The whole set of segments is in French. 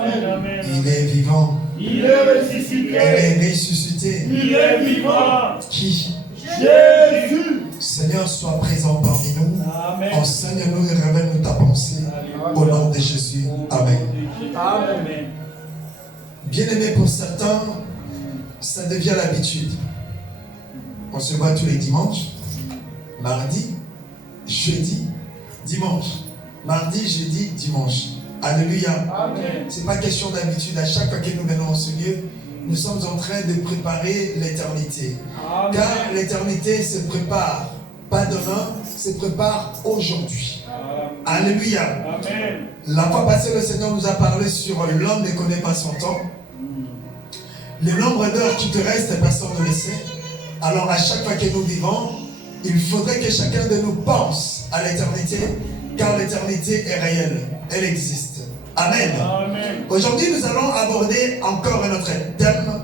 Amen. Il est vivant. Il est ressuscité. Il est ressuscité. Il est vivant. Qui? Jésus. Seigneur, sois présent parmi nous. Amen. Enseigne-nous et révèle-nous ta pensée. Au nom de Jésus. Amen. Amen. Bien-aimé, pour certains, ça devient l'habitude. On se voit tous les dimanches, mardi, jeudi, dimanche. Mardi, jeudi, dimanche. Alléluia. Ce n'est pas question d'habitude. À chaque fois que nous venons en ce lieu, nous sommes en train de préparer l'éternité. Car l'éternité se prépare, pas demain, se prépare aujourd'hui. Alléluia. Amen. La fois passée, le Seigneur nous a parlé sur l'homme ne connaît pas son temps. Le nombre d'heures qui te reste, personne ne le sait. Alors à chaque fois que nous vivons, il faudrait que chacun de nous pense à l'éternité, car l'éternité est réelle, elle existe. Amen. Amen. Aujourd'hui, nous allons aborder encore un autre thème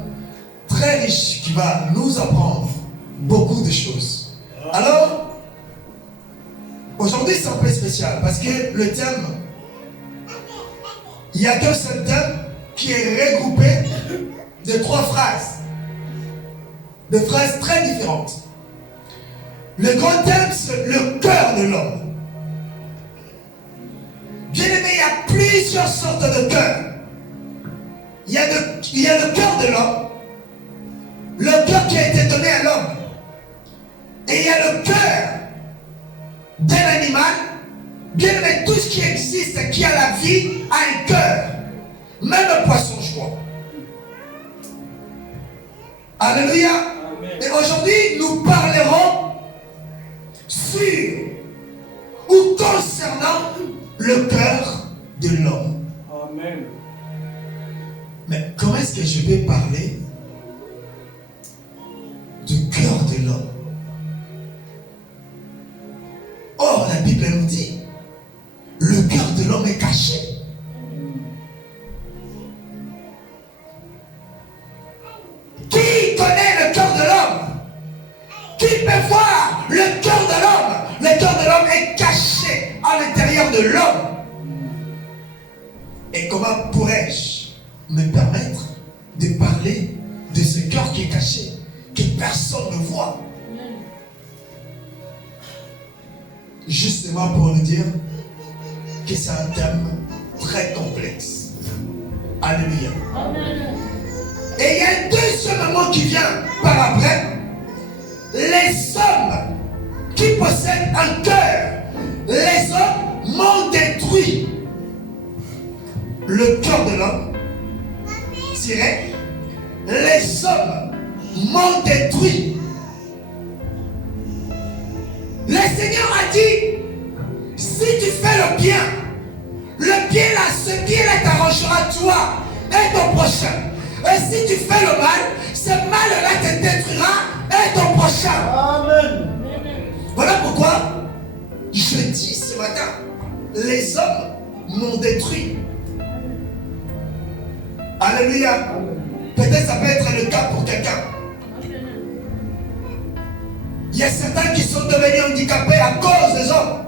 très riche qui va nous apprendre beaucoup de choses. Alors, aujourd'hui c'est un peu spécial parce que le thème, il n'y a qu'un seul thème qui est regroupé de 3 phrases. De phrases très différentes. Le grand thème, c'est le cœur de l'homme. Bien aimé, il y a plusieurs sortes de cœurs. Il y a le cœur de l'homme, le cœur qui a été donné à l'homme. Et il y a le cœur d'un animal. Bien aimé, tout ce qui existe, qui a la vie, a un cœur. Même le poisson, je crois. Alléluia. Amen. Et aujourd'hui, nous parlerons sur ou concernant le cœur de l'homme. Amen. Mais comment est-ce que je vais parler du cœur de l'homme? Or, la Bible nous dit, le cœur de l'homme est caché. Qui connaît le cœur de l'homme? Qui peut voir le cœur de l'homme? Le cœur de l'homme est caché à l'intérieur de l'homme. Et comment pourrais-je me permettre de parler de ce cœur qui est caché, que personne ne voit? Justement pour nous dire que c'est un thème très complexe. Alléluia. Et il y a un deuxième mot qui vient par après. Les hommes qui possèdent un cœur, les hommes m'ont détruit. Le cœur de l'homme, tiret, les hommes m'ont détruit. Le Seigneur a dit, si tu fais le bien là, ce bien là t'arrangera toi et ton prochain. Et si tu fais le mal, ce mal là te détruira et ton prochain. Amen. Voilà pourquoi je dis ce matin, les hommes m'ont détruit. Alléluia. Peut-être ça peut être le cas pour quelqu'un. Il y a certains qui sont devenus handicapés à cause des hommes.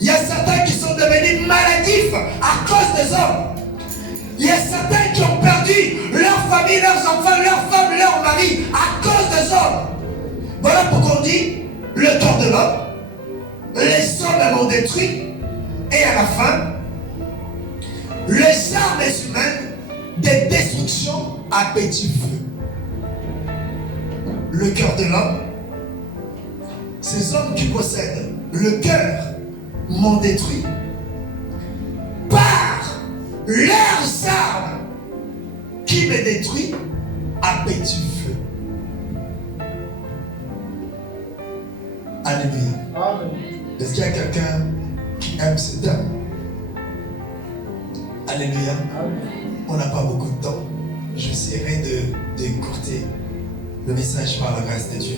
Il y a certains qui sont devenus maladifs à cause des hommes. Il y a certains qui ont perdu leur famille, leurs enfants, leurs femmes, leurs maris à cause des hommes. Voilà pourquoi on dit le cœur de l'homme, les hommes l'ont détruit, et à la fin, les armes humaines de destruction à petit feu. Le cœur de l'homme, ces hommes qui possèdent le cœur m'ont détruit par leurs armes qui me détruisent à petit feu. Alléluia. Amen. Est-ce qu'il y a quelqu'un qui aime ce thème? Alléluia. On n'a pas beaucoup de temps. J'essaierai d'écourter le message par la grâce de Dieu.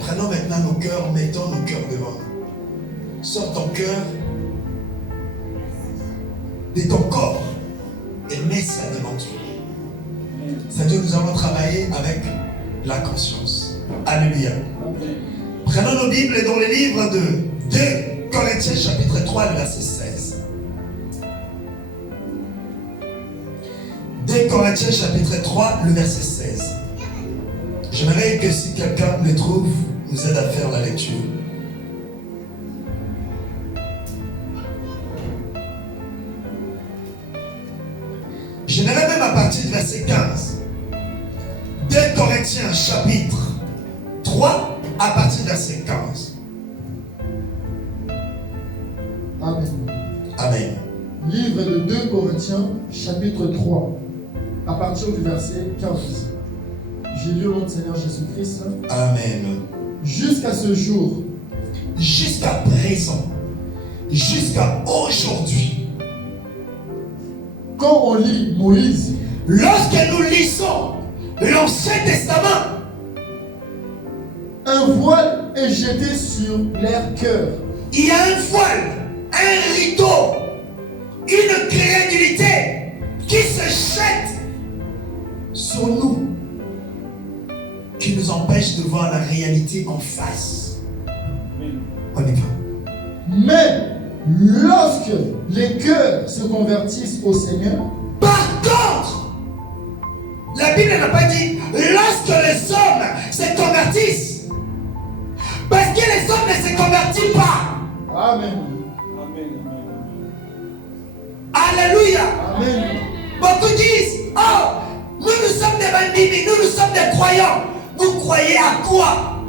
Prenons maintenant nos cœurs, mettons nos cœurs devant nous. Sors ton cœur de ton corps et mets ça devant toi. C'est-à-dire nous allons travailler avec la conscience. Alléluia. Prenons nos Bibles dans le livre de 2 Corinthiens chapitre 3, le verset 16. 2 Corinthiens chapitre 3, le verset 16. J'aimerais que si quelqu'un le trouve, nous aide à faire la lecture. J'aimerais même à partir du verset 15. 2 Corinthiens chapitre 3 à partir du verset 15. Amen. Amen. Livre de 2 Corinthiens, chapitre 3, à partir du verset 15. J'ai lu au nom du Seigneur Jésus-Christ. Amen. Jusqu'à ce jour, Jusqu'à présent, jusqu'à aujourd'hui, quand on lit Moïse, lorsque nous lisons l'Ancien Testament, un voile est jeté sur leur cœur. il y a un voile, un rideau, une crédulité qui se jette sur nous, qui nous empêche de voir la réalité en face. Amen. On y va. Mais lorsque les cœurs se convertissent au Seigneur, Par contre, la Bible n'a pas dit lorsque les hommes se convertissent. Parce que les hommes ne se convertissent pas. Amen. Amen. Alléluia. Amen. Beaucoup disent, oh, nous sommes des bandits, nous sommes des croyants. Vous croyez à quoi?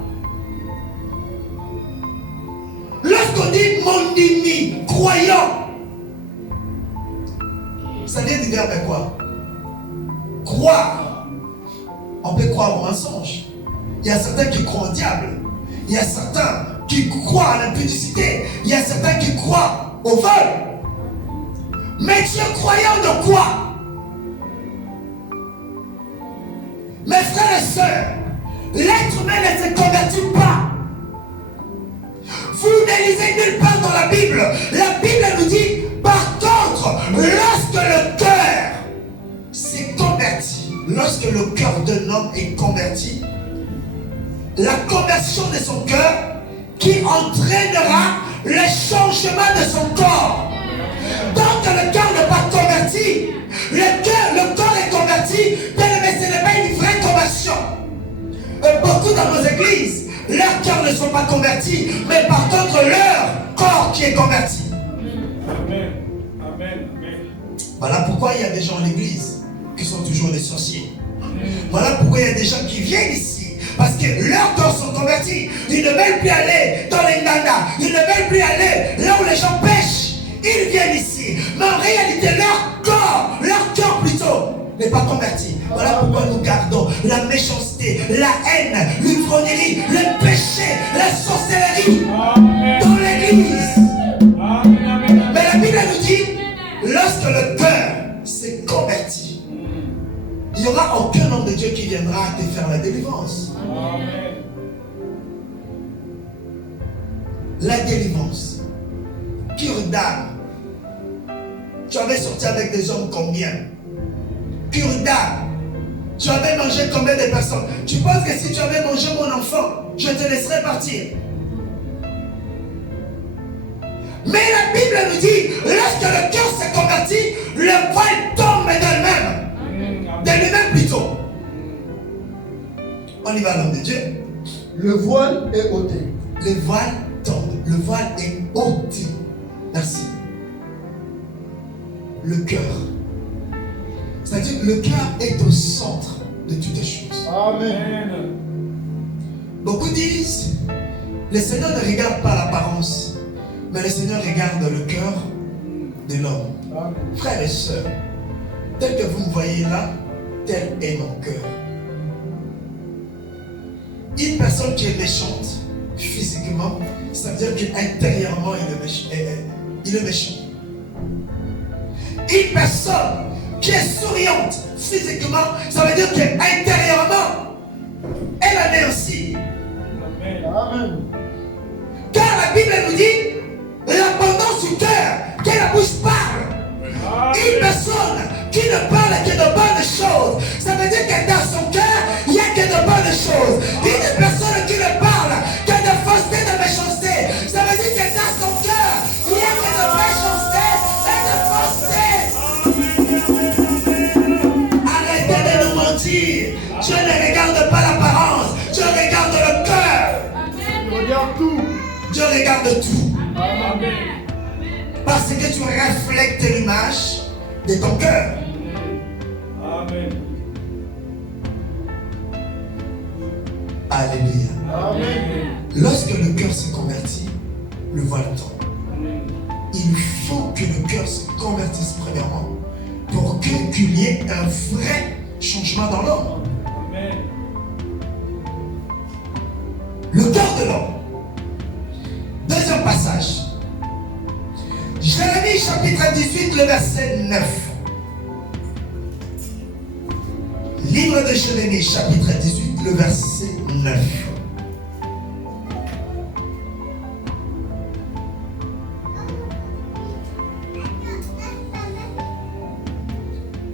Lorsqu'on dit mondimi, croyant, ça vient du verbe quoi? Croire. On peut croire au mensonge. Il y a certains qui croient au diable. Il y a certains qui croient à l'impudicité. Il y a certains qui croient au vol. Mais tu es croyant de quoi? Mes frères et sœurs, l'être humain ne se convertit pas. Vous ne lisez nulle part dans la Bible. La Bible nous dit, par contre, lorsque le cœur s'est converti, lorsque le cœur d'un homme est converti, la conversion de son cœur qui entraînera le changement de son corps. Tant que le cœur n'est pas converti, le corps est converti, mais ce n'est pas une vraie conversion. Beaucoup dans nos églises, leurs cœurs ne sont pas convertis, mais par contre leur corps qui est converti. Amen. Amen. Voilà pourquoi il y a des gens à l'église qui sont toujours des sorciers. Voilà pourquoi il y a des gens qui viennent ici, parce que leurs corps sont convertis. Ils ne veulent plus aller dans les Nganda, ils ne veulent plus aller là où les gens pêchent. Ils viennent ici, mais en réalité leur cœur plutôt n'est pas converti. Voilà pourquoi nous gardons la méchanceté, la haine, l'ivrognerie, le péché, la sorcellerie dans l'église. Amen. Mais la Bible nous dit, lorsque le cœur s'est converti, il n'y aura aucun homme de Dieu qui viendra te faire la délivrance. Amen. La délivrance. Cure d'âme. Tu avais sorti avec des hommes combien? Cure d'âme. Tu avais mangé combien de personnes? Tu penses que si tu avais mangé mon enfant, je te laisserais partir? Mais la Bible nous dit, lorsque le cœur s'est converti, le voile tombe d'elle-même. De lui-même plutôt. On y va, l'homme de Dieu. le voile est ôté. Le voile tombe. Le voile est ôté. Merci. Le cœur. C'est-à-dire que le cœur est au centre de toutes les choses. Amen. Beaucoup disent, le Seigneur ne regarde pas l'apparence, mais le Seigneur regarde le cœur de l'homme. Amen. Frères et sœurs, tel que vous me voyez là, tel est mon cœur. Une personne qui est méchante, physiquement, ça veut dire qu'intérieurement, il est méchant. Une personne qui est souriante, physiquement, ça veut dire qu'intérieurement, elle en est aussi. Amen. Car la Bible nous dit, l'abondance du cœur, que la bouche parle. Une personne qui ne parle que de bonnes choses, ça veut dire que dans son cœur, il n'y a que de bonnes choses. Une personne qui ne parle que de fausses regard de tout. Amen. Parce que tu reflètes l'image de ton cœur. Amen. Alléluia. Amen. Lorsque le cœur se convertit, le voilà tombe. Amen. Il faut que le cœur se convertisse premièrement pour qu'il y ait un vrai changement dans l'homme. Amen. Le cœur de l'homme. Deuxième passage. Jérémie chapitre 18, le verset 9. Livre de Jérémie chapitre 18, le verset 9.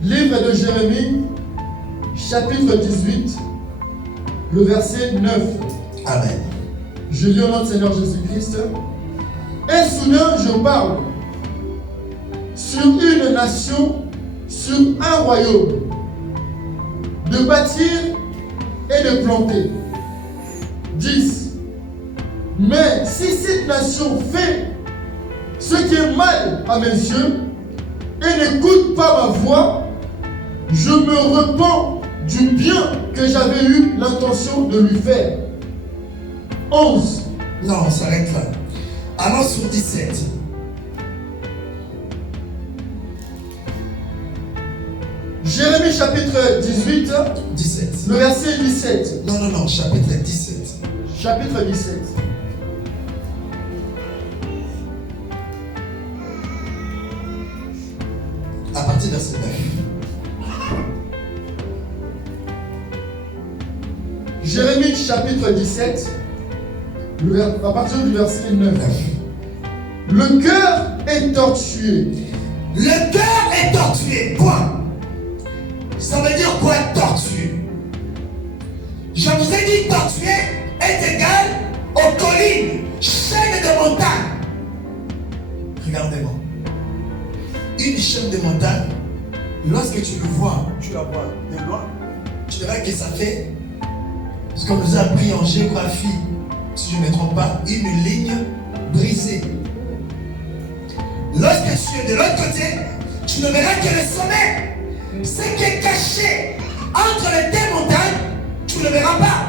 Livre de Jérémie, chapitre 18, le verset 9. Amen. Je lis au nom de Seigneur Jésus-Christ. Et soudain, je parle sur une nation, sur un royaume, de bâtir et de planter. 10. Mais si cette nation fait ce qui est mal à mes yeux et n'écoute pas ma voix, je me repens du bien que j'avais eu l'intention de lui faire. 11. Non, on s'arrête là. Allons sur 17. Jérémie chapitre 18, 17. le verset 17. Non, chapitre 17. Chapitre 17. À partir de verset 9. Jérémie chapitre 17, à partir du verset 9. Le cœur est tortueux. Le cœur est tortueux. Point. Ça veut dire quoi tortueux? Je vous ai dit tortueux est égal aux collines, chaînes de montagne. Regardez-moi. Une chaîne de montagne, lorsque tu le vois, tu la vois de loin, tu verras que ça fait, ce qu'on nous a appris en géographie, si je ne me trompe pas, une ligne brisée. Lorsque tu es de l'autre côté, tu ne verras que le sommet. Ce qui est caché entre les deux montagnes, tu ne le verras pas.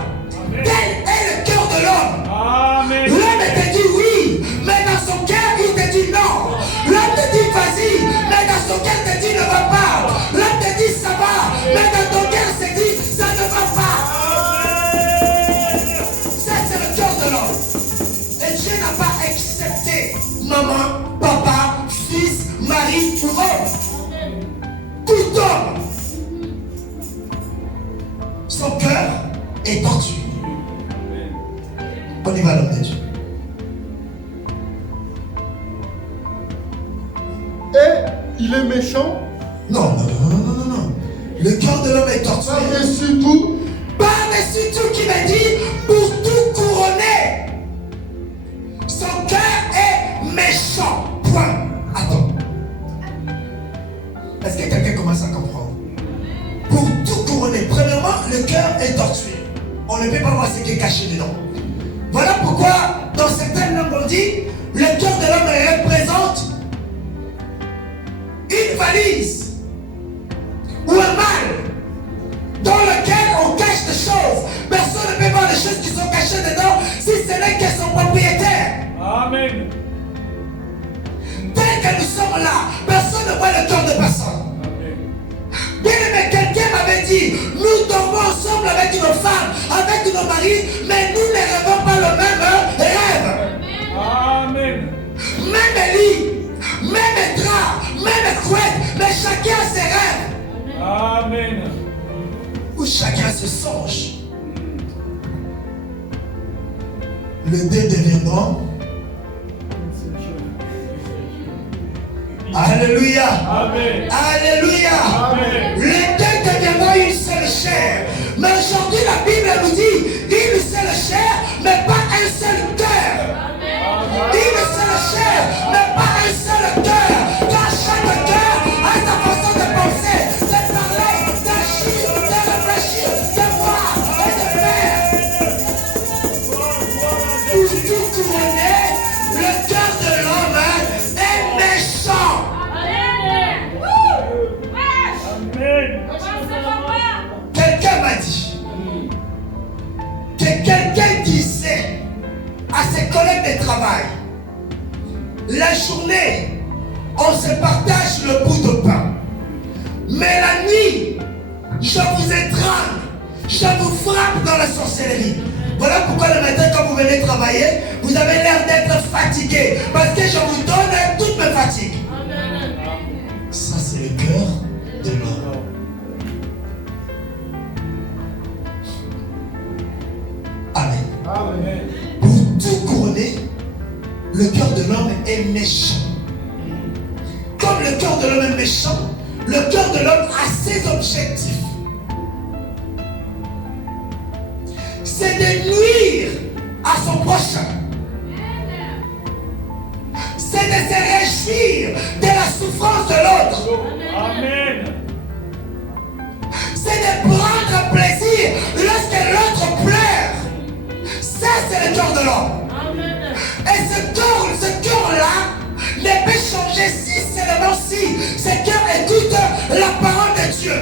Tel est le cœur de l'homme. Amen. L'homme te dit oui, mais dans son cœur, il te dit non. L'homme te dit vas-y, mais dans son cœur, il te dit ne va pas. L'homme te dit ça va, mais dans ton cœur, il te dit ça ne va pas. Ça, c'est le cœur de l'homme. Et Dieu n'a pas accepté maman, papa, fils, mari ou homme. Tout homme, son cœur est tordu. On y va, l'homme de Dieu. Et il est méchant. Non. Le cœur de l'homme est tordu. Par-dessus tout. Par-dessus tout, qui me dit, pour tout couronner, son cœur est méchant. Point. Attends. Est-ce que quelqu'un commence à comprendre? Pour tout couronner, premièrement, le cœur est tortueux. On ne peut pas voir ce qui est caché dedans. Voilà pourquoi, dans certaines langues, on dit, le cœur de l'homme représente une valise ou un mal dans lequel on cache des choses. Personne ne peut voir les choses qui sont cachées dedans si ce n'est que son propriétaire. Amen. Tel que nous sommes là, personne ne voit le cœur de personne. Amen. Bien aimé, quelqu'un m'avait dit, nous dormons ensemble avec nos femmes, avec nos maris, mais nous ne rêvons pas le même rêve. Amen. Même lit, même drap, même couette, mais chacun a ses rêves. Amen. Où chacun se songe. Le deux deviendront. Alléluia. Amen. Alléluia. Amen. Les deux deviendront une seule chair. Mais aujourd'hui, la Bible nous dit une seule chair, mais pas un seul cœur. Une seule chair, mais pas un seul cœur. Car chaque cœur a sa façon de penser, de parler, d'agir, de réfléchir, de voir et de faire. Pour tout couronner, La journée, on se partage le bout de pain. Mais la nuit, je vous étrangle, je vous frappe dans la sorcellerie. Voilà pourquoi le matin, quand vous venez travailler, vous avez l'air d'être fatigué. Parce que je vous donne toutes mes fatigues. Ça, c'est le cœur de l'homme. Amen. Amen. Pour tout couronner, le cœur de l'homme est méchant. Comme le cœur de l'homme est méchant, le cœur de l'homme a ses objectifs. C'est de nuire à son prochain. C'est de se réjouir de la souffrance de l'autre. Amen. C'est de prendre plaisir lorsque l'autre pleure. Ça, c'est le cœur de l'homme. Et ce cœur-là ne peut changer si seulement si ce cœur écoute la parole de Dieu.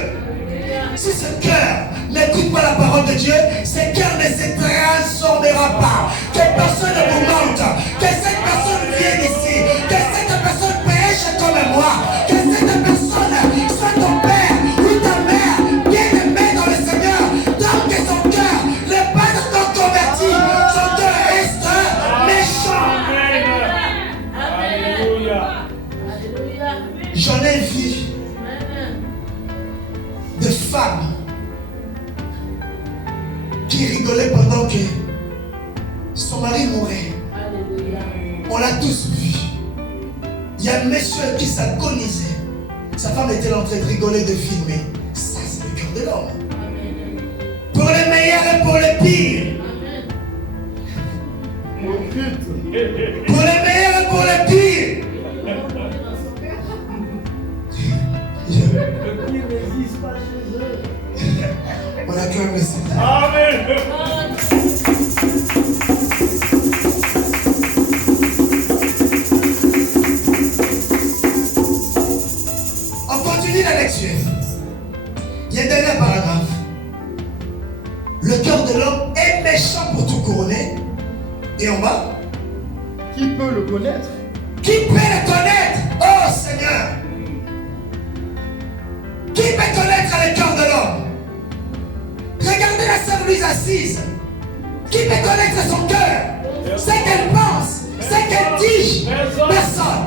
Si ce cœur n'écoute pas la parole de Dieu, ce cœur ne se transformera pas. Que personne ne vous mente. Que cette personne vienne ici. Que cette personne prêche comme moi. Que cette personne soit ton père ou ta mère, bien aimé dans le Seigneur. Tant que son cœur n'est pas encore converti, son cœur reste méchant. Alléluia. J'en ai vu de femmes qui rigolaient pendant que son mari mourait. On l'a tous vu. Il y a un monsieur qui s'agonisait. Sa femme était en train de rigoler, de filmer. Ça, c'est le cœur de l'homme. Pour les meilleurs et pour les pires. Pour les meilleurs et pour les pires. Le pire n'existe pas chez eux. On acclame le Seigneur. Amen. On continue la lecture. Il y a un dernier paragraphe. Le cœur de l'homme est méchant pour tout couronner. Et en bas, Qui peut le connaître? qui peut le connaître? Oh Seigneur! Qui peut connaître le cœur de l'homme? Regardez la sœur Louise assise. Qui peut connaître son cœur? Ce qu'elle pense, ce qu'elle dit. Personne.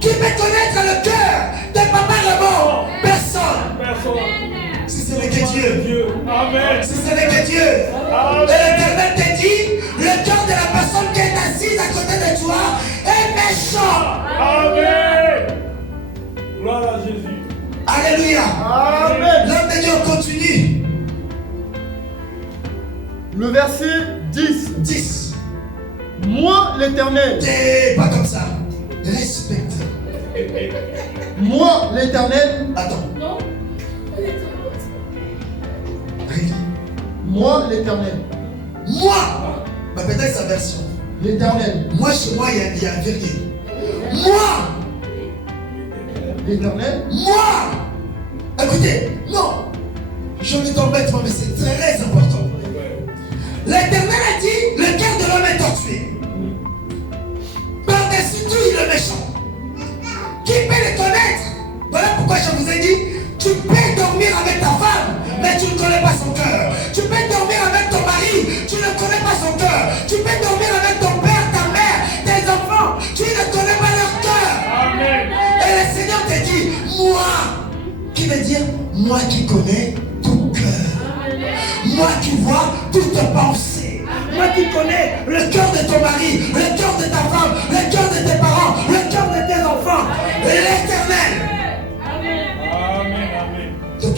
Qui peut connaître le cœur de Papa Raymond? Personne. Si ce n'est que Dieu. Amen. Si ce n'est que Dieu. Et l'Éternel te dit, le cœur de la personne qui est assise à côté de toi est méchant. Amen. Gloire à Jésus. Alléluia. Amen. L'homme de Dieu continue. Le verset 10. 10. Moi, l'Éternel. T'es pas comme ça. Respecte. Moi, l'Éternel. Attends. Non. Relis. Moi, l'Éternel. Moi. Bah, peut-être sa version. L'Éternel. Moi, chez moi, il y a un virgule. Moi. L'Éternel. Moi. Écoutez. Non. Je vais t'embête, mais c'est très important. L'Éternel a dit, le cœur de l'homme est tortué. Par-dessus tout, il est méchant. Qui peut le connaître? Voilà pourquoi je vous ai dit, tu peux dormir avec ta femme, mais tu ne connais pas son cœur. Tu peux dormir avec ton mari, tu ne connais pas son cœur. Tu peux dormir avec ton père, ta mère, tes enfants, tu ne connais pas leur cœur. Amen. Et le Seigneur te dit, moi, qui veut dire, moi qui connais ton cœur. Moi qui vois toutes tes pensées. Moi qui connais le cœur de ton mari, le cœur de ta femme, le cœur de tes parents, le cœur de tes enfants. L'Éternel. Amen. Donc,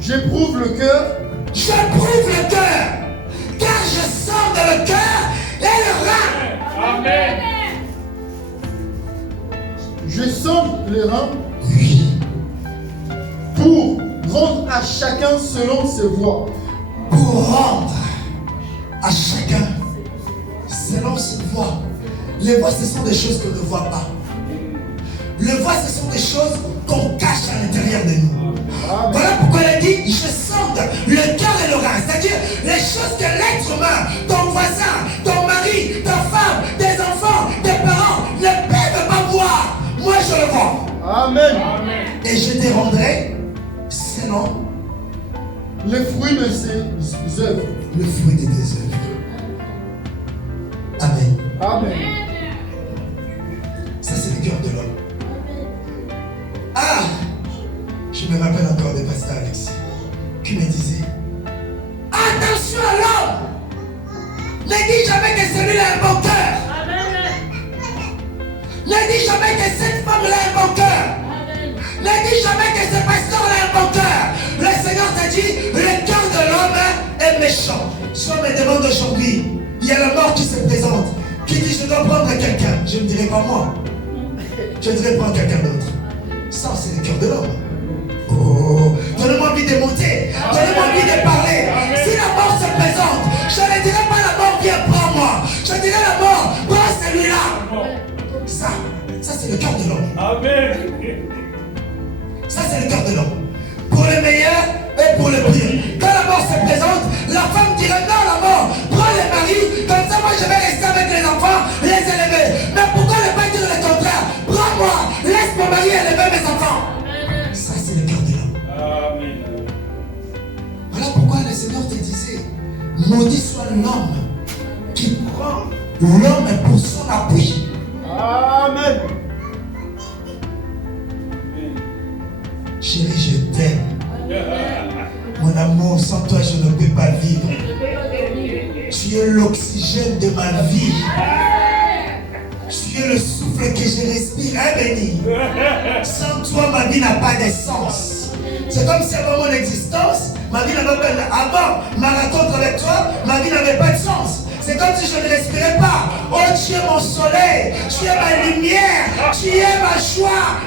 J'éprouve le cœur. j'éprouve le cœur, car je sors dans le cœur et le rein. Amen. Je sonde les reins Oui. pour rendre à chacun selon ses voies. Pour rendre à chacun selon ses voies. Les voies, ce sont des choses qu'on ne voit pas. Les voies, ce sont des choses qu'on cache à l'intérieur de nous. Voilà pourquoi il a dit, je sonde le cœur et le rein. C'est-à-dire les choses que l'être humain, ton voisin, ton mari, et je te rendrai, selon les fruits de ses œuvres. le fruit de tes œuvres. Amen. Amen. Ça, c'est le cœur de l'homme. Ah! Je me rappelle encore de Pasteur Alex qui me disait, attention à l'homme! Ne dis jamais que celui-là a un bon cœur. Ne dis jamais que cette femme-là a un bon cœur. Ne dis jamais que ce pasteur-là a un bon cœur. Le Seigneur t'a dit, le cœur de l'homme est méchant. Si on me demande aujourd'hui, il y a la mort qui se présente, qui dit je dois prendre quelqu'un, je ne dirai pas moi. Je dirais prendre quelqu'un d'autre. Ça, c'est le cœur de l'homme. Oh, donnez-moi envie de monter. Donnez-moi envie de parler. Si la mort se présente, je ne dirai pas la mort viens prends-moi. Je dirai la mort, prends celui-là. Ça c'est le cœur de l'homme. Amen. Ça c'est le cœur de l'homme. Pour le meilleur et pour le pire. Quand la mort se présente, la femme dirait non la mort, prends le mari, comme ça moi je vais rester avec les enfants, les élever. Mais pourquoi ne pas dire le contraire? Prends-moi, laisse mon mari élever mes enfants. Ça c'est le cœur de l'homme. Amen. Voilà pourquoi le Seigneur te disait, maudit soit l'homme qui prend l'homme pour son appui. Amen. Chérie, je t'aime. Mon amour, sans toi, je ne peux pas vivre. Tu es l'oxygène de ma vie. Tu es le souffle que je respire, hein, béni. Sans toi, ma vie n'a pas de sens. C'est comme si avant mon existence, ma vie n'avait pas de... Avant ma rencontre avec toi, ma vie n'avait pas de sens. C'est comme si je ne respirais pas. Oh, tu es mon soleil, tu es ma lumière, tu es ma joie.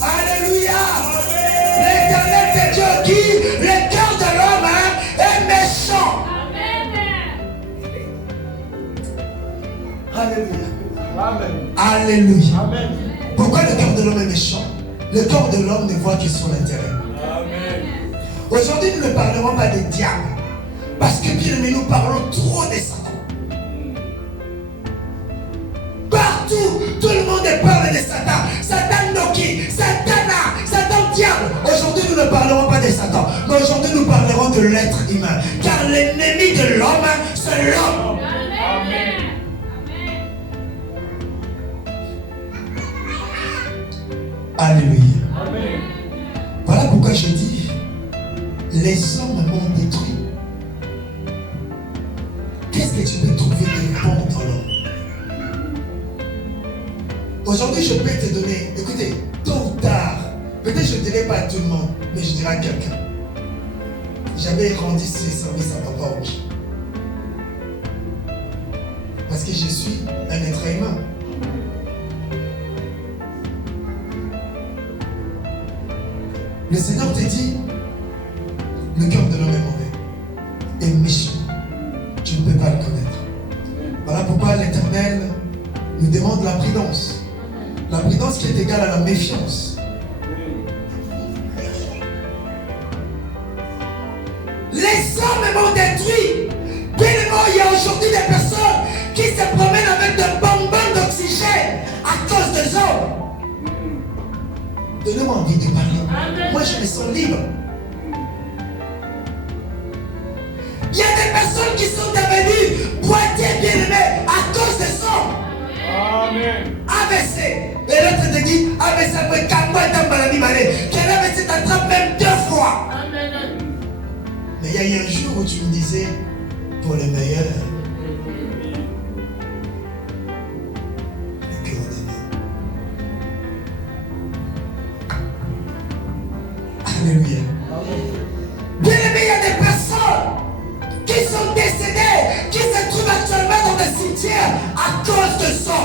Alléluia. L'éternel c'est Dieu qui, le cœur de l'homme est méchant. Alléluia. Alléluia. Amen. Pourquoi le cœur de l'homme est méchant? Le cœur de l'homme ne voit que son intérêt. Amen. Aujourd'hui, nous ne parlerons pas des diables. Parce que bien aimé, nous parlons trop de Satan. Partout, tout le monde parle de Satan. Satan Noki, Satana, Satan diable. Aujourd'hui, nous ne parlerons pas de Satan. Mais aujourd'hui, nous parlerons de l'être humain. Car l'ennemi de l'homme, c'est l'homme. Amen. Alléluia. Amen. Voilà pourquoi je dis, les hommes m'ont détruit. Qu'est-ce que tu peux trouver de bon dans l'homme? Aujourd'hui, je peux te donner, écoutez, tôt ou tard, peut-être je ne dirai pas à tout le monde, mais je dirai à quelqu'un. J'avais rendu ces services à Papa Oki. Parce que je suis un être humain. Le Seigneur te dit, le cœur de l'homme est mauvais, est méchant. Tu ne peux pas le connaître. Voilà pourquoi l'Éternel nous demande la prudence. La prudence qui est égale à la méfiance. Les hommes m'ont détruit. Bien aimé, il y a aujourd'hui des personnes qui se promènent avec des bonbons d'oxygène à cause des hommes. Donnez-moi envie de parler. Moi, je me sens libre. Il y a des personnes qui sont devenues boîtiers bien-aimés à cause des hommes. Amen. AVC. Et l'autre te dit, AVC, après 4 mois, t'as maladie malade. Quel AVC t'attrape même 2 fois. Mais il y a eu un jour où tu me disais, pour le meilleur, le cœur de l'homme. Alléluia. Bien aimé, il y a des personnes qui sont décédées, qui se trouvent actuellement dans des cimetières à cause de ça.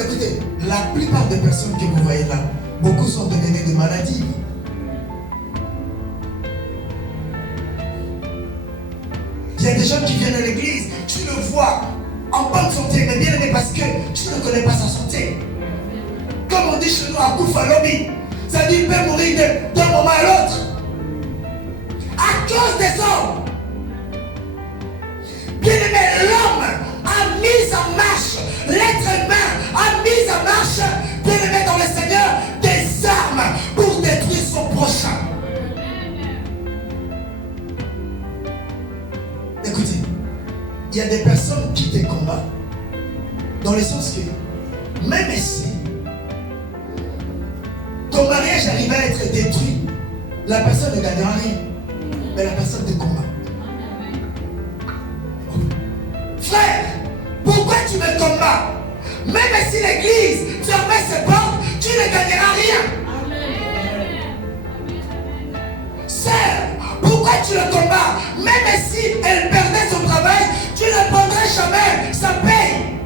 Écoutez, la plupart des personnes que vous voyez là, beaucoup sont devenues de maladies. Il y a des gens qui viennent à l'église, tu le vois en bonne santé, mais bien aimé parce que tu ne connais pas sa santé. Comme on dit chez nous à Koufalobi, ça dit qu'il peut mourir d'un moment à l'autre. À cause des hommes. Bien aimé, l'homme a mis en marche, l'être humain a mis en marche il y a des personnes qui te combattent. Dans le sens que, même si ton mariage arrivait à être détruit, la personne ne gagnera rien. Mais la personne te combat. Frère, pourquoi tu me combats? Même si l'église fermait ses portes, tu ne gagneras rien. Sœur, pourquoi tu le combats? Même si elle perdait son travail, tu ne prendrais jamais sa paye.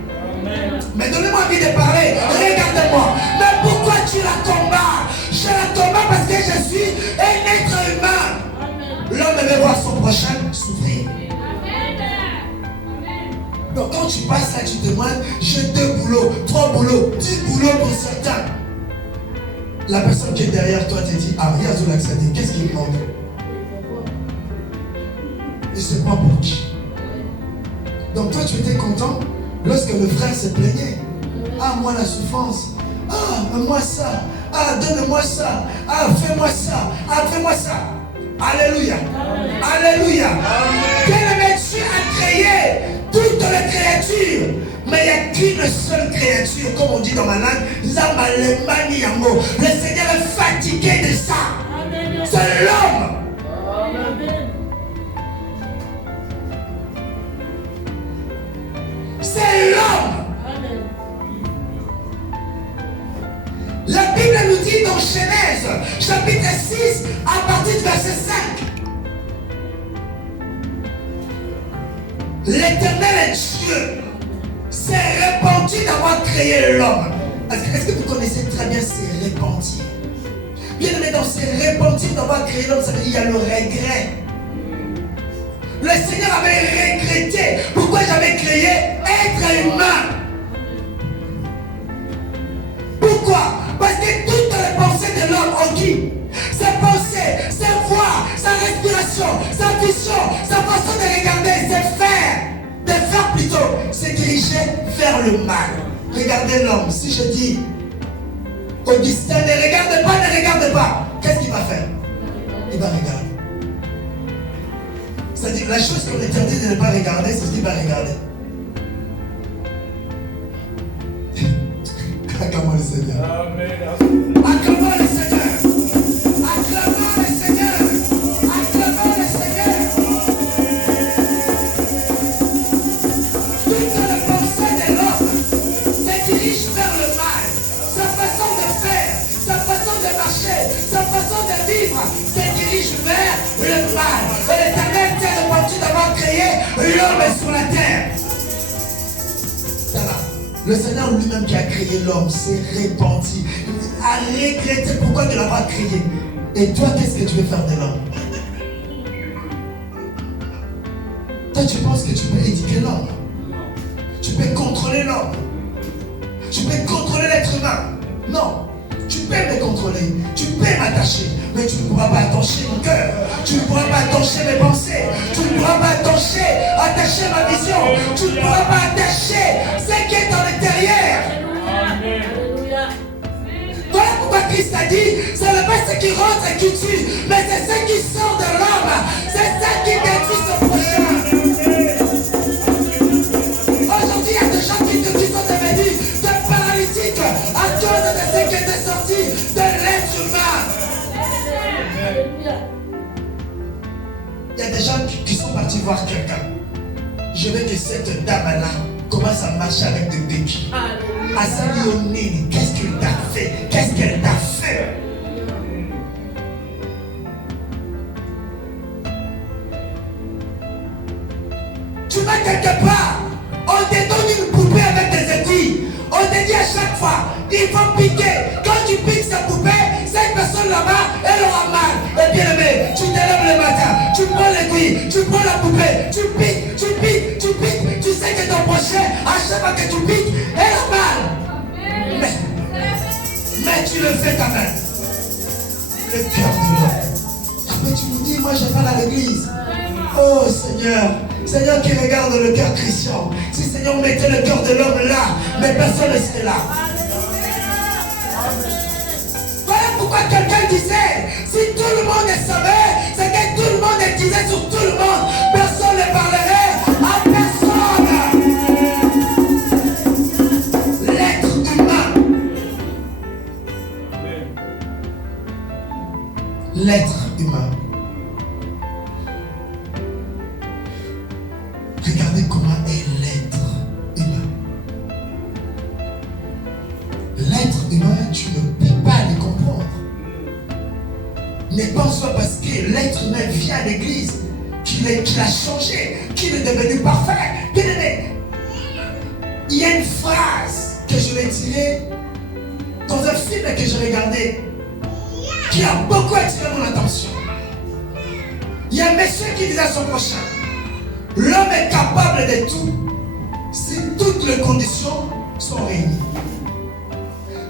Mais donnez-moi envie de parler. Regardez-moi. Mais pourquoi tu la combats? Je la combats parce que je suis un être humain. L'homme veut voir son prochain souffrir. Donc quand tu passes là, tu demandes, j'ai 2 boulots, 3 boulots, 10 boulots pour certains. La personne qui est derrière toi te dit, ah, Yazou l'accepté, qu'est-ce qu'il demande? Il se prend pour qui? Donc toi tu étais content lorsque le frère se plaignait. Ah, moi la souffrance. Ah, moi ça. Ah, donne-moi ça. Ah, fais-moi ça. Ah, fais-moi ça. Alléluia. Alléluia. Bien-aimé, Dieu a créé toutes les créatures. Mais il n'y a qu'une seule créature, comme on dit dans ma langue. Le Seigneur est fatigué de ça. C'est l'homme. C'est l'homme. La Bible nous dit dans Genèse, chapitre 6, à partir du verset 5. L'Éternel Dieu s'est répandu d'avoir créé l'homme. Est-ce que vous connaissez très bien ces repentir? Bien aimé, dans ces repentir d'avoir créé l'homme, ça veut dire qu'il y a le regret. Le Seigneur avait regretté pourquoi j'avais créé être humain. Pourquoi? Parce que toutes les pensées de l'homme ont qui? Ses pensées, ses voix, sa respiration, sa vision, sa façon de regarder, ses faire plutôt, se diriger vers le mal. Regardez l'homme. Si je dis, Augustin, ne regarde pas, qu'est-ce qu'il va faire? Il va regarder. C'est-à-dire, la chose qu'on interdit de ne pas regarder, c'est ce qu'il va regarder. Acclamons le Seigneur. Amen. Acclamons le Seigneur. Acclamons le Seigneur. Acclamons le Seigneur. Toutes les pensées de l'homme se dirigent vers le mal. Sa façon de faire, sa façon de marcher, sa façon de vivre se dirige vers le mal. Et l'Éternel s'est répandu d'avoir créé l'homme sur la terre. Ça va. Le Seigneur lui-même qui a créé l'homme s'est repenti, a regretté pourquoi de l'avoir créé. Et toi, qu'est-ce que tu veux faire de l'homme? Toi, tu penses que tu peux éduquer l'homme? Tu peux contrôler l'homme? Tu peux contrôler l'être humain? Non. Tu peux me contrôler, tu peux m'attacher, mais tu ne pourras pas attacher mon cœur, tu ne pourras pas attacher mes pensées, tu ne pourras pas attacher ma vision, tu ne pourras pas attacher ce qui est en l'intérieur. Voilà pourquoi Christ a dit, ce n'est pas ce qui rentre et qui tue, mais c'est ce qui sort de l'homme, c'est ça qui détruit son prochain. Aujourd'hui, il y a des gens qui sont devenus des paralytiques à cause de ce qui était sorti de l'être humain. Il y a des gens qui sont partis voir quelqu'un. Je veux que cette dame-là commence à marcher avec des béquilles. Asali, qu'est-ce qu'il t'a fait? Qu'est-ce qu'elle t'a fait? Tu vas quelque part, on te donne une poupée avec des aiguilles. On te dit à chaque fois, il faut piquer. Quand tu piques sa poupée, cette personne là-bas, elle aura mal. Et bien aimé, tu te lèves le matin, tu prends l'aiguille, tu prends la poupée, tu piques, tu piques, tu piques. Tu sais que ton prochain, à chaque fois que tu piques, elle a mal. Mais tu le fais quand même. Le cœur de l'homme. Après tu me dis, moi je vais à l'église. Oh Seigneur. Seigneur qui regarde le cœur chrétien. Si Seigneur mettait le cœur de l'homme là, mais personne ne serait là. Voilà pourquoi quelqu'un disait, si tout le monde est sauvé, c'est que tout le monde est disait sur tout le monde. Personne ne parlerait à personne. Regardez comment est l'être humain. L'être humain, tu ne peux pas le comprendre. Ne pense pas parce que l'être humain vient à l'église qu'il a changé, qu'il est devenu parfait. Il y a une phrase que je vais tirer dans un film que j'ai regardé qui a beaucoup attiré mon attention. Il y a un monsieur qui disait à son prochain: l'homme est capable de tout si toutes les conditions sont réunies.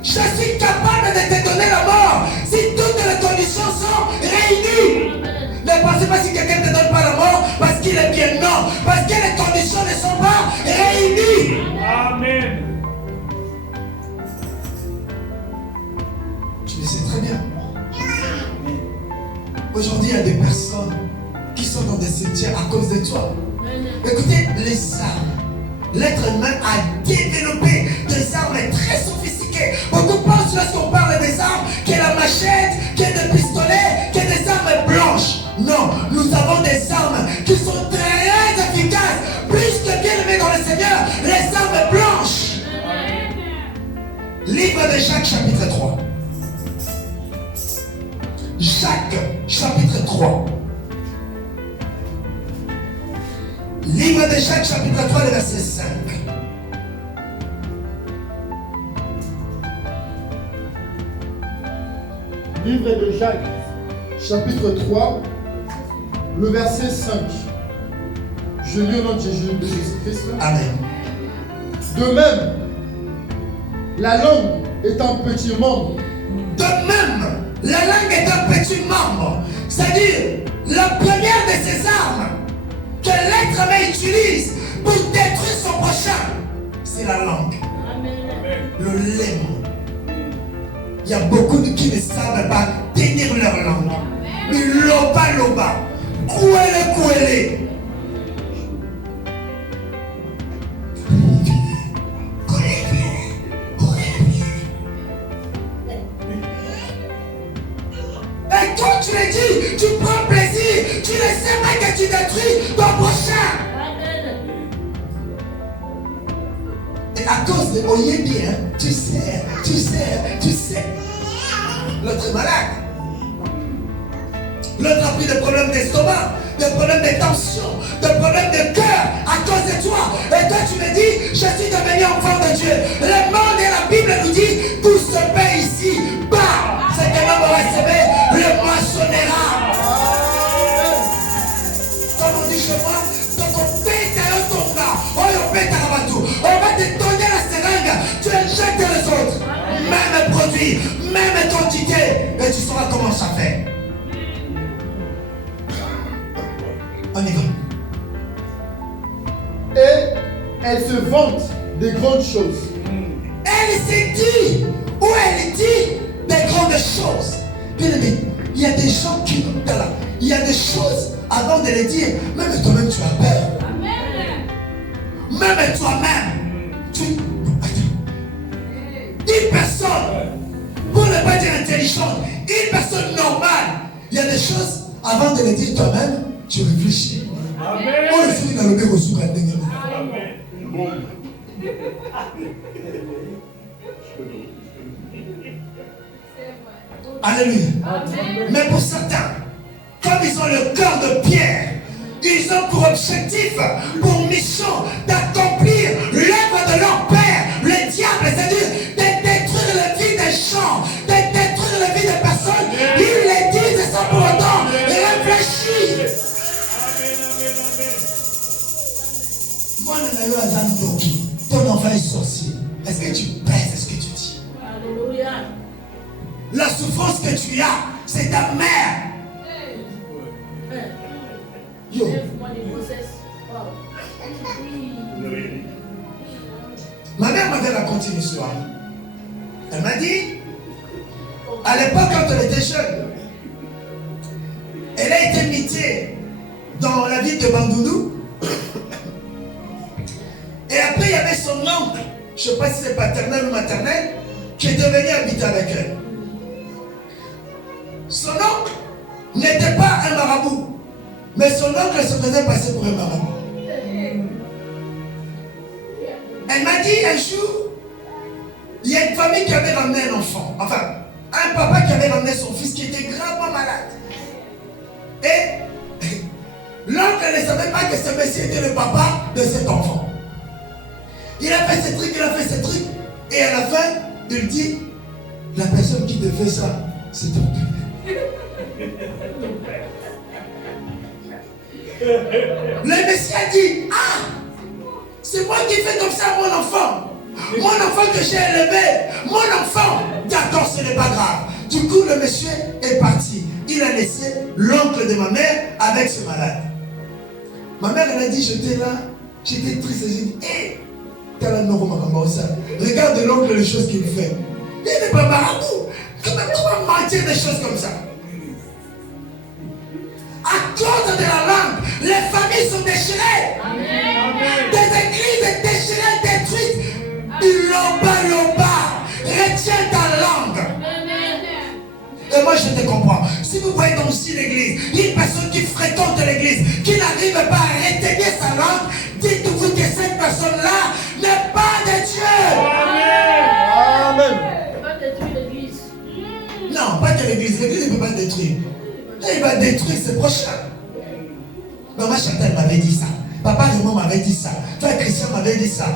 Je suis capable de te donner la mort si toutes les conditions sont réunies. Ne pensez pas si quelqu'un ne te donne pas la mort parce qu'il est bien. Non, parce que les conditions ne sont pas réunies. Amen. Tu le sais très bien. Aujourd'hui, il y a des personnes qui sont dans des cimetières à cause de toi. Écoutez, les armes. L'être humain a développé des armes très sophistiquées. Beaucoup pensent lorsqu'on parle des armes qu'il y a la machette, qu'il y a des pistolets, qu'il y a des armes blanches. Non, nous avons des armes qui sont très efficaces. Plus que bien aimés dans le Seigneur, les armes blanches. Livre de Jacques chapitre 3. Jacques chapitre 3. Livre de Jacques chapitre 3, le verset 5. Livre de Jacques, chapitre 3, le verset 5. Je lis au nom de Jésus-Christ. Amen. De même, la langue est un petit membre. De même, la langue est un petit membre. C'est-à-dire, la première de ces armes que l'être humain utilise pour détruire son prochain, c'est la langue. Amen. Le lème. Il y a beaucoup de qui ne savent pas tenir leur langue. Mais loba loba, kouele kouele. Et quand tu le dis, tu prends plaisir, tu ne sais pas que tu détruis ton prochain. Et à cause de oyez bien, tu sais. L'autre est malade. L'autre a pris des problèmes d'estomac, des problèmes de tension, des problèmes de cœur à cause de toi. Et toi tu me dis, je suis devenu enfant de Dieu. Le monde et la Bible nous dit, tout se paie ici. Bah, c'est que l'homme aura semé, le moissonnera. Comme on dit chez moi, donc on pète à l'automba, on pète à la bateau. On va te donner la seringue, tu injectes les autres. Même produit, même quantité, et tu sauras comment ça fait. On y va. Et elle se vante des grandes choses. Elle s'est dit, ou elle dit des grandes choses. Bien aimé, il y a des gens qui, il y a des choses avant de les dire, même toi-même tu as peur. Même toi-même, tu. Une personne, pour ne pas dire intelligente, une personne normale, il y a des choses avant de les dire toi-même, tu réfléchis. Amen. Oh, le Seigneur dans le mec au sourd. Amen. Alléluia. Mais pour certains, comme ils ont le cœur de pierre, ils ont pour objectif, pour mission, d'accomplir l'œuvre de leur père, le diable, c'est-à-dire de détruire la vie des gens, de détruire la vie des personnes. Ils les disent sans pour autant réfléchir. Moi, ton enfant est sorcier. Est-ce que tu pèses ce que tu dis? Alléluia. La souffrance que tu as, c'est ta mère. Yo. Ma mère m'avait raconté une histoire. Elle m'a dit, à l'époque quand elle était jeune, elle a été mutée dans la ville de Bandundu. Et après il y avait son oncle, je ne sais pas si c'est paternel ou maternel, qui est devenu habiter avec elle. Son oncle n'était pas un marabout, mais son oncle se faisait passer pour un marabout. Elle m'a dit un jour, il y a une famille qui avait ramené un enfant. Enfin, un papa qui avait ramené son fils qui était gravement malade. Et l'oncle ne savait pas que ce monsieur était le papa de cet enfant. Il a fait ce truc, il a fait ce truc. Et à la fin, il dit, la personne qui te fait ça, c'est ton père. Le monsieur a dit, ah, c'est moi qui fais comme ça à mon enfant. Mon enfant que j'ai élevé, mon enfant. D'accord, ce n'est pas grave. Du coup, le monsieur est parti. Il a laissé l'oncle de ma mère avec ce malade. Ma mère, elle a dit, j'étais là, j'étais triste. J'ai dit, hé, regarde l'oncle les choses qu'il fait. Il n'est pas marabout. Comment mentir des choses comme ça? À cause de la langue, les familles sont déchirées. Amen. Des églises déchirées, détruites. Loba, retiens ta langue. Amen. Et moi je te comprends. Si vous voyez dans aussi l'église, une personne qui fréquente l'église, qui n'arrive pas à retenir sa langue, dites-vous que cette personne-là n'est pas de Dieu. Amen. Pas détruire l'église. Non, pas que l'église. L'église ne peut pas détruire. Il va détruire ses prochains. Maman Chantal m'avait dit ça. Papa Raymond m'avait dit ça. Toi Christian m'avait dit ça.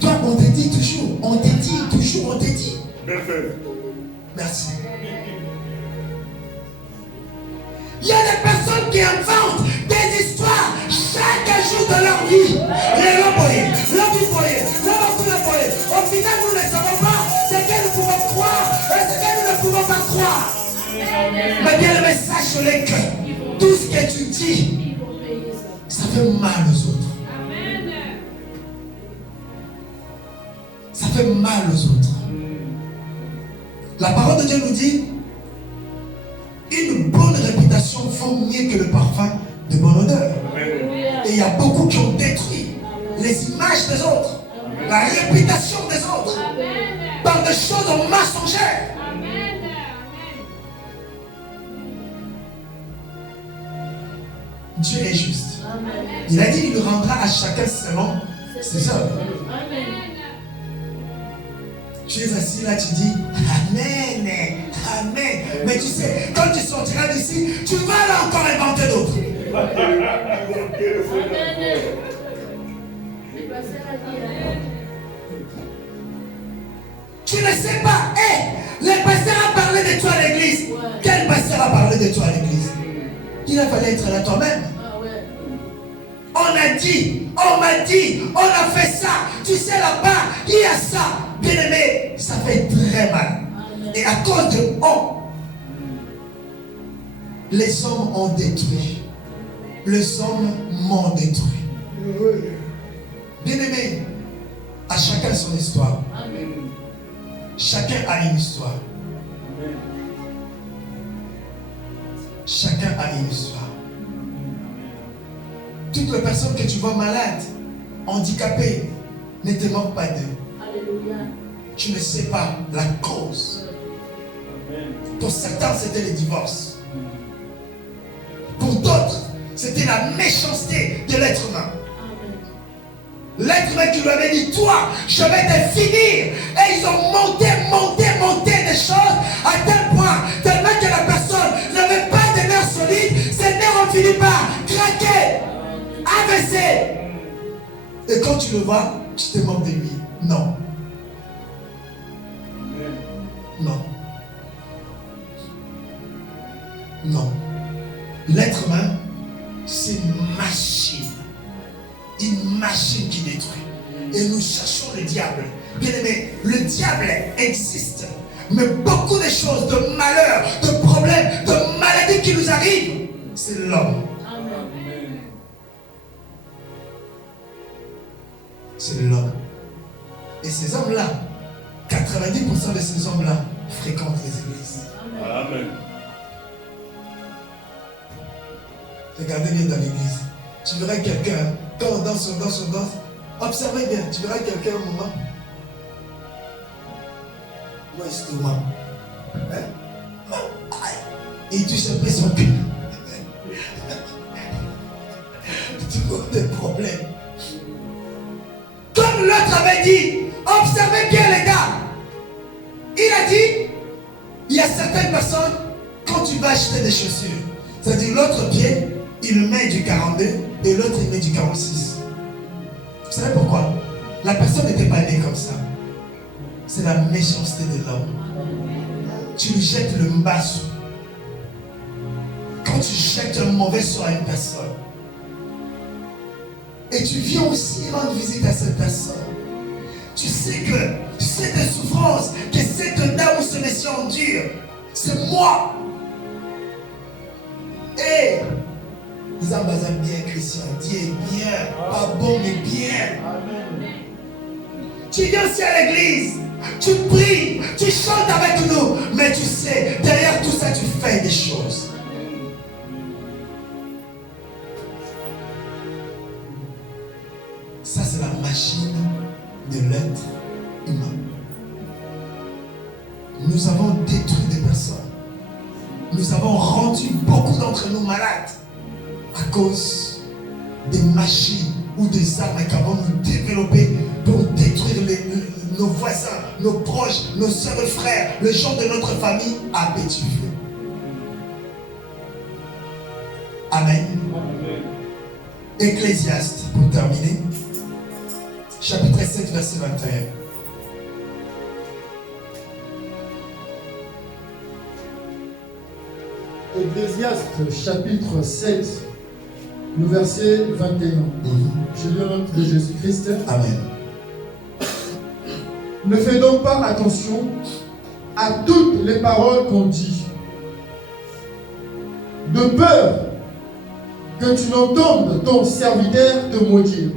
Toi on te dit toujours. On te dit toujours. On te dit. Merci. Il y a des personnes qui inventent des histoires chaque jour de leur vie. Au final, nous ne savons pas ce que nous pouvons croire et ce que nous ne pouvons pas croire. Mais bien le message sur les cœurs, tout ce que tu dis, ça fait mal aux autres. Ça fait mal aux autres. La parole de Dieu nous dit, une bonne réputation vaut mieux que le parfum de bonne odeur. Et il y a beaucoup qui ont détruit les images des autres, la réputation des autres, par des choses mensongères. Dieu est juste. Il a dit qu'il rendra à chacun selon ses œuvres. Tu es assis là, tu dis Amen, Amen. Mais tu sais, quand tu sortiras d'ici, tu vas là encore inventer d'autres. Tu ne sais pas. Le pasteur a parlé de toi à l'église. Quel pasteur a parlé de toi à l'église? Il a fallu être là toi-même. On a dit, on m'a dit, on a fait ça. Tu sais là-bas, il y a ça. Bien aimé, ça fait très mal. Et à cause de les hommes ont détruit. Les hommes m'ont détruit. Bien aimé, à chacun son histoire. Chacun a une histoire. Chacun a une histoire. Toutes les personnes que tu vois malades, handicapées, ne te manque pas d'eux. Tu ne sais pas la cause. Pour certains, c'était le divorce. Pour d'autres, c'était la méchanceté de l'être humain. L'être humain qui lui avait dit, toi, je vais te finir. Et ils ont monté des choses à tel point, tellement que la personne n'avait pas de nerfs solides, ses nerfs ont fini par craquer, AVC. Et quand tu le vois, tu te moques de lui. Non. Non. Non. L'être humain, c'est une machine. Une machine qui détruit. Et nous cherchons le diable. Bien aimé, le diable existe. Mais beaucoup de choses, de malheurs, de problèmes, de maladies qui nous arrivent, c'est l'homme. C'est l'homme. Et ces hommes-là, 90% de ces hommes-là fréquentent les églises. Amen. Regardez bien dans l'église. Tu verras quelqu'un, quand on danse, observez bien, tu verras quelqu'un un moment. Où est-ce que moi? Et tu sais pas son cœur. Tu vois des problèmes. Comme Comme l'autre avait dit, observez bien les gars. Il a dit, il y a certaines personnes, quand tu vas acheter des chaussures, c'est-à-dire l'autre pied, il met du 42 et l'autre il met du 46. Vous savez pourquoi? La personne n'était pas née comme ça. C'est la méchanceté de l'homme. Tu lui jettes le mbassou. Quand tu jettes un mauvais sort à une personne, et tu viens aussi rendre visite à cette personne, tu sais que cette souffrance que cette dame ou ce monsieur endure, c'est moi. Et ils en basent bien, Christian. Dieu est bien, pas bon mais bien. Tu viens aussi à l'église, tu pries, tu chantes avec nous, mais tu sais, derrière tout ça, tu fais des choses. Ça, c'est la machine de l'être humain. Nous avons détruit des personnes. Nous avons rendu beaucoup d'entre nous malades à cause des machines ou des armes qu'avons nous développées pour détruire nos voisins, nos proches, nos soeurs et frères, les gens de notre famille à petit feu. Amen. Ecclésiaste, pour terminer, chapitre 7, verset 21. Ecclésiaste, chapitre 7, le verset 21. Je lis au nom de Jésus-Christ. Amen. Ne fais donc pas attention à toutes les paroles qu'on dit, de peur que tu n'entendes ton serviteur te maudire.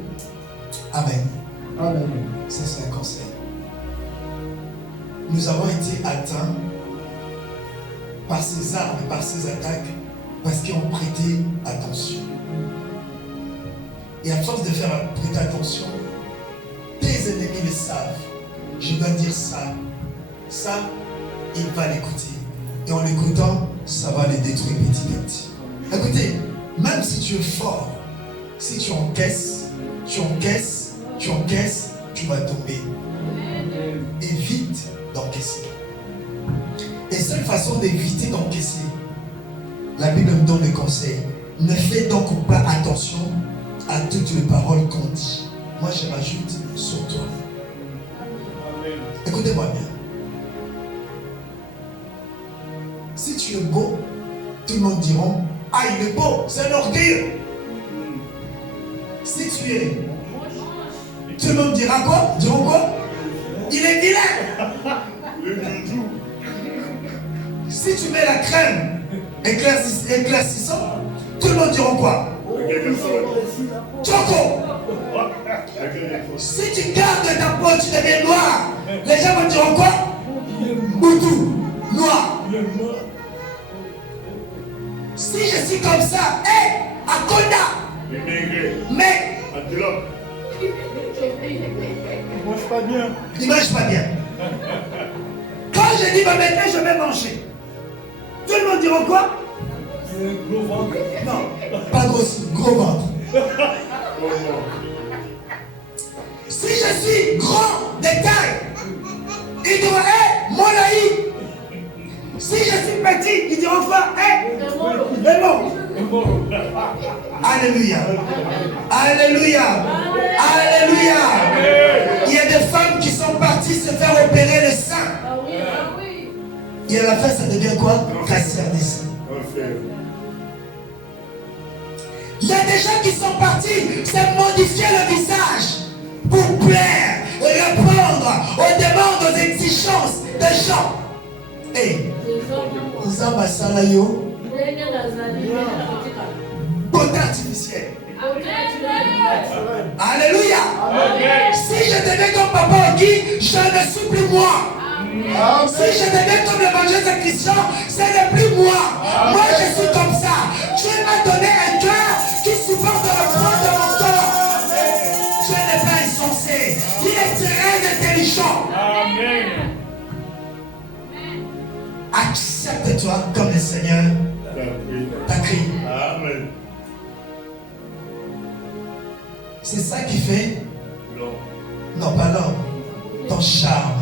Amen. Amen. Ça, c'est un conseil. Nous avons été atteints par ces armes et par ces attaques parce qu'ils ont prêté attention. Et à force de faire prêter attention, tes ennemis le savent. Je dois dire ça. Ça, il va l'écouter. Et en l'écoutant, ça va les détruire petit à petit. Écoutez, même si tu es fort, si tu encaisses, tu vas tomber. Évite d'encaisser. Et seule façon d'éviter d'encaisser, la Bible me donne le conseil. Ne fais donc pas attention à toutes les paroles qu'on dit. Moi, je rajoute sur toi. Écoutez-moi bien. Si tu es beau, tout le monde dira, ah, il est beau, c'est un orgueil. Si tu es, tout le monde dira quoi? Diront quoi? Il est vilain. Le joujou. Si tu mets la crème éclaircissant, tout le monde dira quoi? Choco. Si tu gardes ta peau, tu deviens noir. Les gens vont dire quoi? Boutou, noir. Si je suis comme ça, à Konda, mais Il mange pas bien. il ne mange pas bien. Quand je dis maintenant je vais manger, tout le monde dira quoi? Gros ventre. Non, pas gros ventre. Si je suis grand de taille, il dira mon laïc. Si je suis petit, il dira quoi? Le mot. Alléluia. Alléluia. Alléluia. Il y a des femmes qui sont parties se faire opérer le sein. Et à la fin, ça devient quoi? Cancer des seins. Il y a des gens qui sont partis se modifier le visage pour plaire et répondre aux demandes, aux exigences des gens. Et Zamba Salayo, beauté artificielle. Alléluia. Si je deviens comme Papa Ogi, je ne suis plus moi. Si je deviens comme l'évangile Christian, ce n'est plus moi. Moi, je suis comme ça. Dieu m'a donné un cœur qui supporte le poids de mon corps. Dieu n'est pas insensé. Il est très intelligent. Amen. Accepte-toi comme le Seigneur t'a créé. Amen. C'est ça qui fait Non, pas l'homme. Ton charme.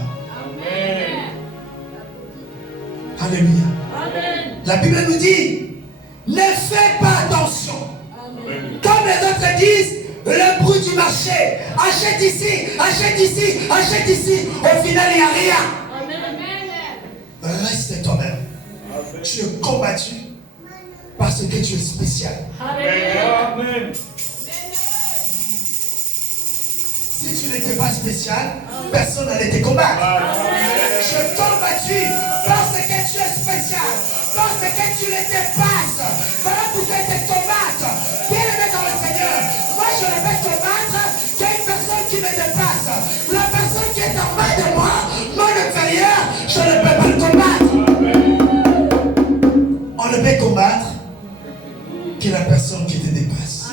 Alléluia. La Bible nous dit, ne fais pas attention. Comme les autres disent, le bruit du marché. Achète ici, achète ici, achète ici. Au final, il n'y a rien. Reste toi-même. Tu es combattu parce que tu es spécial. Amen. Si tu n'étais pas spécial, personne n'allait te combattre. Tu es combattu parce que tu es spécial, parce que tu les dépasses. Voilà pourquoi ils te combattent. Bien-aimé dans le Seigneur, moi je ne vais combattre qu'une personne qui me dépasse. La personne qui est en bas de moi, mon inférieur, je ne peux pas le combattre. On ne peut combattre que la personne qui te dépasse,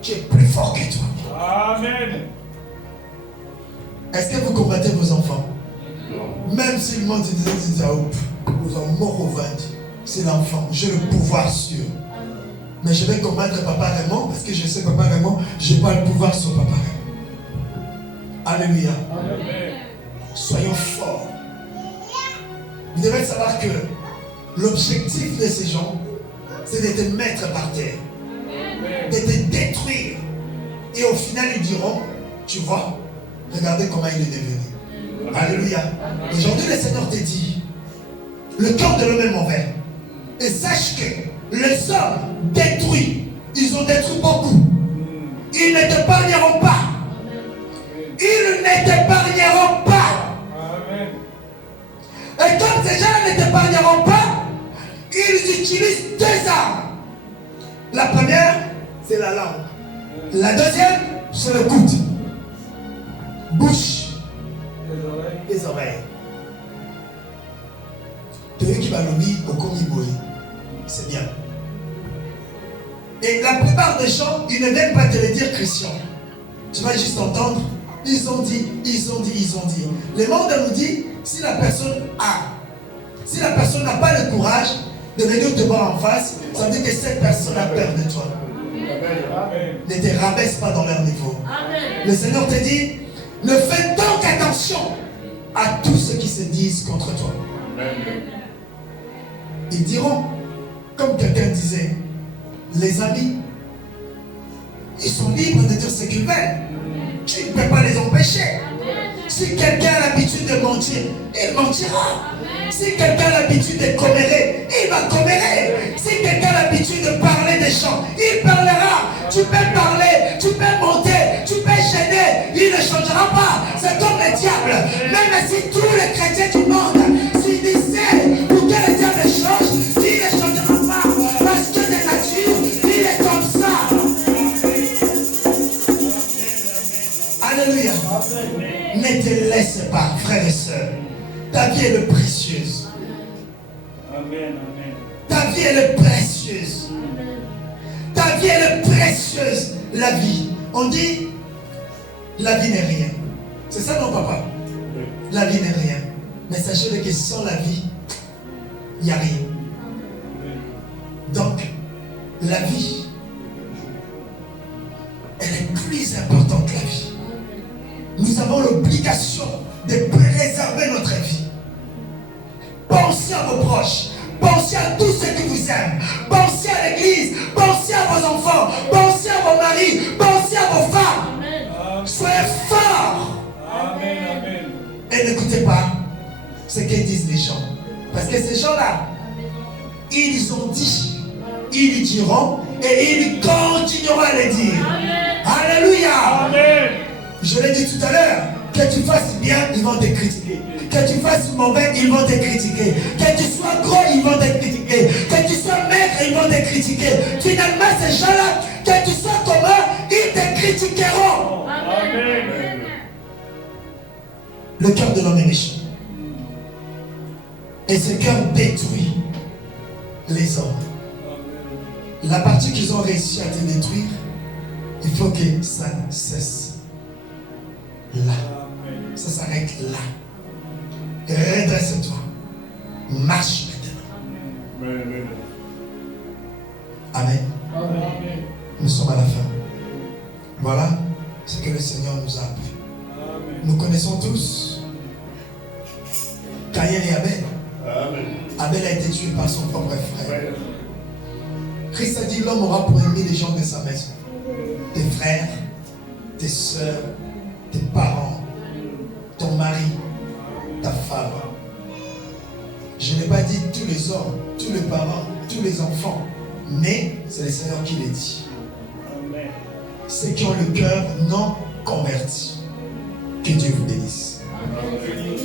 qui est plus fort que toi. Amen. Est-ce que vous combattez vos enfants? Même si le monde disait vous en mort au ventre, c'est l'enfant. J'ai le pouvoir sur. Mais je vais combattre Papa Raymond parce que je sais Papa Raymond, je n'ai pas le pouvoir sur Papa Raymond. Alléluia. Amen. Soyons forts. Vous devez savoir que l'objectif de ces gens, c'est de te mettre par terre, de te détruire. Et au final, ils diront, tu vois, regardez comment il est devenu. Alléluia. Aujourd'hui, le Seigneur te dit, le cœur de l'homme est mauvais. Et sache que les hommes détruits, ils ont détruit beaucoup. Ils ne t'épargneront pas. Ils ne t'épargneront pas. Et comme ces gens ne t'épargneront pas, ils utilisent deux armes. La première, c'est la langue. La deuxième, c'est le coude. Bouche. Les oreilles. Celui qui va lobby au Komiboé, c'est bien. Et la plupart des gens, ils ne viennent pas te le dire, Christian. Tu vas juste entendre, ils ont dit, ils ont dit, ils ont dit. Le monde nous dit, si la personne n'a pas le courage de venir te voir en face, ça veut dire que cette personne a peur de toi. Ne te rabaisse pas dans leur niveau. Le Seigneur te dit, ne fais donc attention à tous ceux qui se disent contre toi. Ils diront, comme quelqu'un disait, les amis, ils sont libres de dire ce qu'ils veulent. Tu ne peux pas les empêcher. Si quelqu'un a l'habitude de mentir, il mentira. Si quelqu'un a l'habitude de commérer, il va commérer. Si quelqu'un a l'habitude de parler des gens, il parlera. Tu peux parler, tu peux monter, tu peux gêner, il ne changera pas. C'est comme le diable. Même si tous les chrétiens du monde, s'ils disaient pour que le diable change, il ne changera pas. Parce que de nature, il est comme ça. Alléluia. Ne te laisse pas, frères et sœurs. Ta vie est précieuse. Amen. Amen. Ta vie est précieuse. Ta vie est précieuse. La vie. On dit, la vie n'est rien. C'est ça non, papa? Oui. La vie n'est rien. Mais sachez que sans la vie, il n'y a rien. Donc, la vie, elle est plus importante que la vie. Nous avons l'obligation de préserver notre vie. Pensez à vos proches. Pensez à tous ceux qui vous aiment. Pensez à l'église. Pensez à vos enfants. Pensez à vos maris. Pensez à vos femmes. Amen. Soyez forts. Amen. Amen. Et n'écoutez pas ce que disent les gens. Parce que ces gens-là, ils ont dit, ils diront et ils continueront à le dire. Alléluia. Amen. Je l'ai dit tout à l'heure, que tu fasses bien, ils vont te critiquer. Que tu fasses mauvais, ils vont te critiquer. Que tu sois gros, ils vont te critiquer. Que tu sois maigre, ils vont te critiquer. Finalement, ces gens-là, que tu sois comment, ils te critiqueront. Amen. Le cœur de l'homme est méchant. Et ce cœur détruit les hommes. La partie qu'ils ont réussi à te détruire, il faut que ça cesse. Là. Ça s'arrête là. Redresse-toi. Marche maintenant. Amen. Nous sommes à la fin. Voilà ce que le Seigneur nous a appris. Nous connaissons tous Caïn et Abel. Amen. Abel a été tué par son propre frère. Christ a dit l'homme aura pour ennemi les gens de sa maison. Tes frères, tes soeurs, tes parents, ton mari, ta femme. Je n'ai pas dit tous les hommes, tous les parents, tous les enfants, mais c'est le Seigneur qui les dit. Amen. Ceux qui ont le cœur non converti. Que Dieu vous bénisse. Amen.